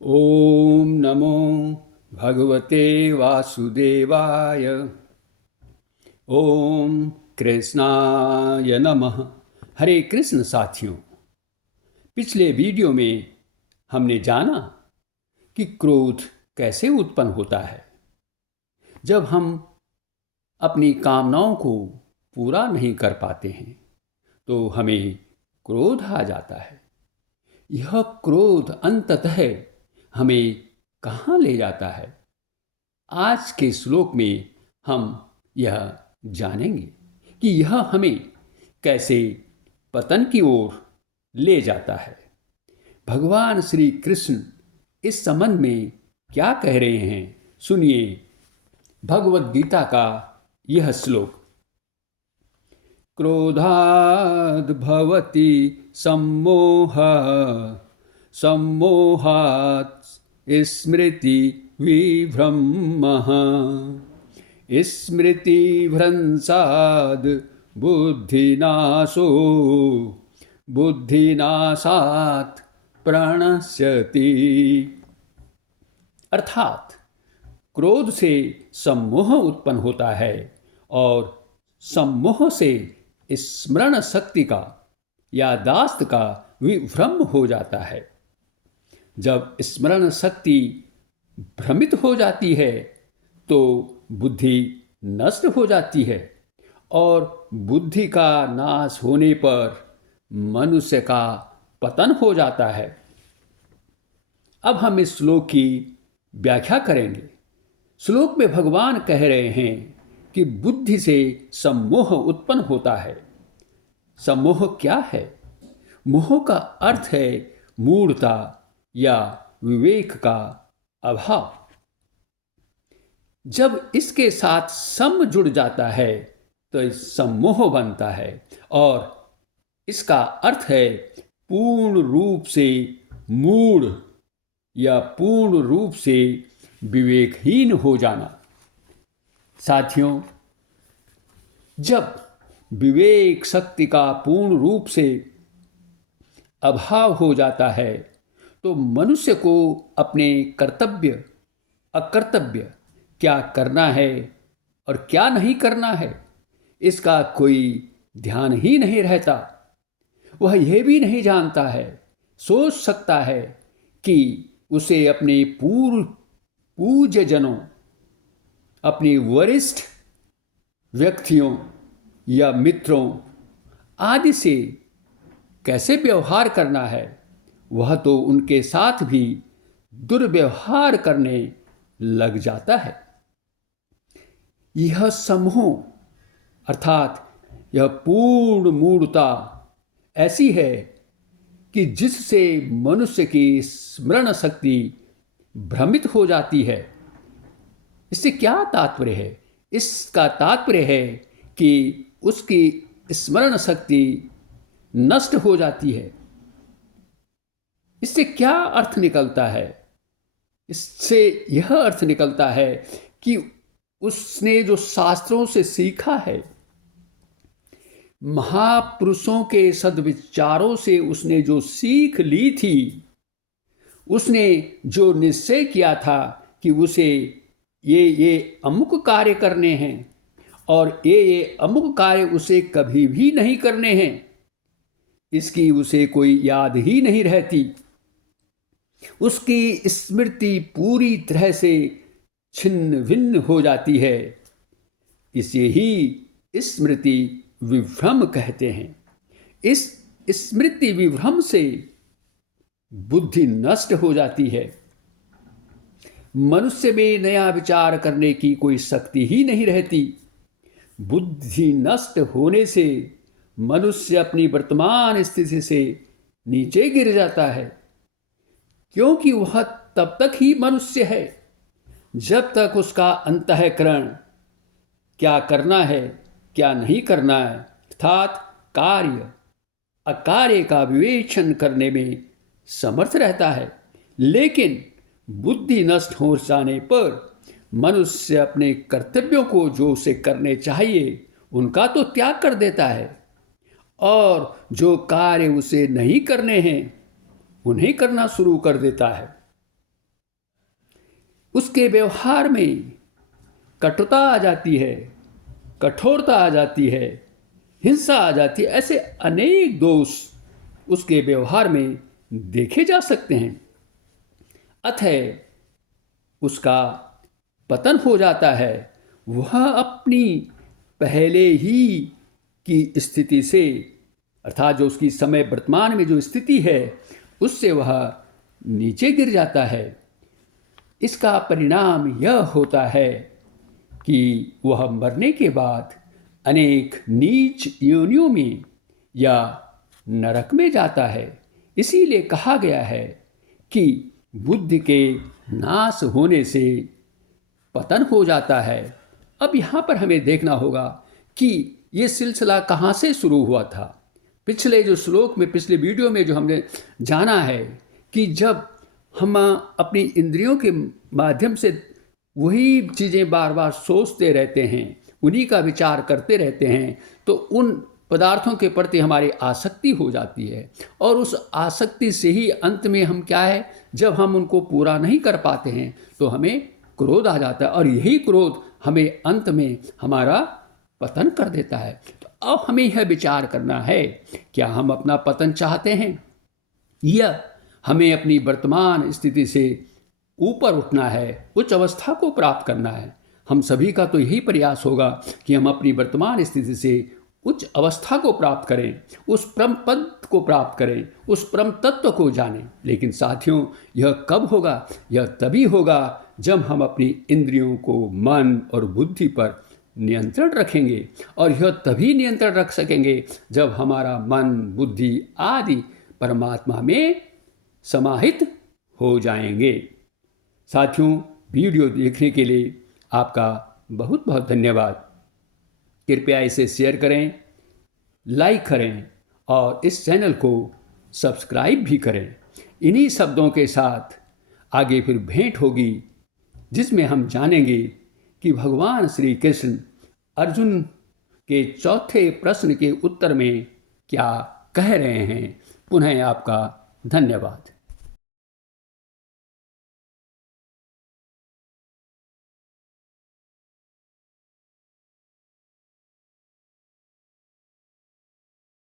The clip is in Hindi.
ओम नमो भगवते वासुदेवाय। ओम कृष्णाय नमः। हरे कृष्ण साथियों, पिछले वीडियो में हमने जाना कि क्रोध कैसे उत्पन्न होता है। जब हम अपनी कामनाओं को पूरा नहीं कर पाते हैं तो हमें क्रोध आ जाता है। यह क्रोध अंततः हमें कहाँ ले जाता है? आज के श्लोक में हम यह जानेंगे कि यह हमें कैसे पतन की ओर ले जाता है। भगवान श्री कृष्ण इस संबंध में क्या कह रहे हैं, सुनिए भगवद गीता का यह श्लोक। क्रोधाद् भवति सम्मोह, सम्मोहात् स्मृति विभ्रमः, स्मृतिभ्रंशाद् बुद्धिनाशो, बुद्धिनाशात् प्रणश्यति। अर्थात क्रोध से सम्मोह उत्पन्न होता है और सम्मोह से स्मरण शक्ति का, यादाश्त का विभ्रम हो जाता है। जब स्मरण शक्ति भ्रमित हो जाती है तो बुद्धि नष्ट हो जाती है और बुद्धि का नाश होने पर मनुष्य का पतन हो जाता है। अब हम इस श्लोक की व्याख्या करेंगे। श्लोक में भगवान कह रहे हैं कि बुद्धि से सम्मोह उत्पन्न होता है। सम्मोह क्या है? मोह का अर्थ है मूढ़ता या विवेक का अभाव। जब इसके साथ सम जुड़ जाता है तो सम्मोह बनता है और इसका अर्थ है पूर्ण रूप से मूढ़ या पूर्ण रूप से विवेकहीन हो जाना। साथियों, जब विवेक शक्ति का पूर्ण रूप से अभाव हो जाता है तो मनुष्य को अपने कर्तव्य अकर्तव्य, क्या करना है और क्या नहीं करना है, इसका कोई ध्यान ही नहीं रहता। वह यह भी नहीं जानता है, सोच सकता है कि उसे अपने पूज्य जनों, अपने वरिष्ठ व्यक्तियों या मित्रों आदि से कैसे व्यवहार करना है। वह तो उनके साथ भी दुर्व्यवहार करने लग जाता है। यह समूह अर्थात यह पूर्ण मूढ़ता ऐसी है कि जिससे मनुष्य की स्मरण शक्ति भ्रमित हो जाती है। इससे क्या तात्पर्य है? इसका तात्पर्य है कि उसकी स्मरण शक्ति नष्ट हो जाती है। इससे क्या अर्थ निकलता है? इससे यह अर्थ निकलता है कि उसने जो शास्त्रों से सीखा है, महापुरुषों के सद्विचारों से उसने जो सीख ली थी, उसने जो निश्चय किया था कि उसे ये अमुक कार्य करने हैं और ये अमुक कार्य उसे कभी भी नहीं करने हैं, इसकी उसे कोई याद ही नहीं रहती। उसकी स्मृति पूरी तरह से छिन्न भिन्न हो जाती है। इसे ही स्मृति विभ्रम कहते हैं। इस स्मृति विभ्रम से बुद्धि नष्ट हो जाती है। मनुष्य में नया विचार करने की कोई शक्ति ही नहीं रहती। बुद्धि नष्ट होने से मनुष्य अपनी वर्तमान स्थिति से नीचे गिर जाता है, क्योंकि वह तब तक ही मनुष्य है जब तक उसका अंतःकरण क्या करना है क्या नहीं करना है, अर्थात कार्य अकार्य का विवेचन करने में समर्थ रहता है। लेकिन बुद्धि नष्ट हो जाने पर मनुष्य अपने कर्तव्यों को जो उसे करने चाहिए उनका तो त्याग कर देता है और जो कार्य उसे नहीं करने हैं उन्हें करना शुरू कर देता है। उसके व्यवहार में कटुता आ जाती है, कठोरता आ जाती है, हिंसा आ जाती है। ऐसे अनेक दोष उसके व्यवहार में देखे जा सकते हैं। अतः उसका पतन हो जाता है। वह अपनी पहले ही की स्थिति से, अर्थात जो उसकी समय वर्तमान में जो स्थिति है, उससे वह नीचे गिर जाता है। इसका परिणाम यह होता है कि वह मरने के बाद अनेक नीच योनियों में या नरक में जाता है। इसीलिए कहा गया है कि बुद्धि के नाश होने से पतन हो जाता है। अब यहाँ पर हमें देखना होगा कि ये सिलसिला कहाँ से शुरू हुआ था। पिछले जो श्लोक में, पिछले वीडियो में जो हमने जाना है कि जब हम अपनी इंद्रियों के माध्यम से वही चीज़ें बार बार सोचते रहते हैं, उन्हीं का विचार करते रहते हैं, तो उन पदार्थों के प्रति हमारी आसक्ति हो जाती है। और उस आसक्ति से ही अंत में हम क्या है, जब हम उनको पूरा नहीं कर पाते हैं तो हमें क्रोध आ जाता है, और यही क्रोध हमें अंत में हमारा पतन कर देता है। तो अब हमें यह विचार करना है, क्या हम अपना पतन चाहते हैं या हमें अपनी वर्तमान स्थिति से ऊपर उठना है, उच्च अवस्था को प्राप्त करना है। हम सभी का तो यही प्रयास होगा कि हम अपनी वर्तमान स्थिति से उच्च अवस्था को प्राप्त करें, उस परम पद को प्राप्त करें, उस परम तत्व को जानें। लेकिन साथियों, यह कब होगा? यह तभी होगा जब हम अपनी इंद्रियों को, मन और बुद्धि पर नियंत्रण रखेंगे। और यह तभी नियंत्रण रख सकेंगे जब हमारा मन, बुद्धि आदि परमात्मा में समाहित हो जाएंगे। साथियों, वीडियो देखने के लिए आपका बहुत बहुत धन्यवाद। कृपया इसे शेयर करें, लाइक करें और इस चैनल को सब्सक्राइब भी करें। इन्हीं शब्दों के साथ आगे फिर भेंट होगी, जिसमें हम जानेंगे कि भगवान श्री कृष्ण अर्जुन के चौथे प्रश्न के उत्तर में क्या कह रहे हैं। पुनः आपका धन्यवाद।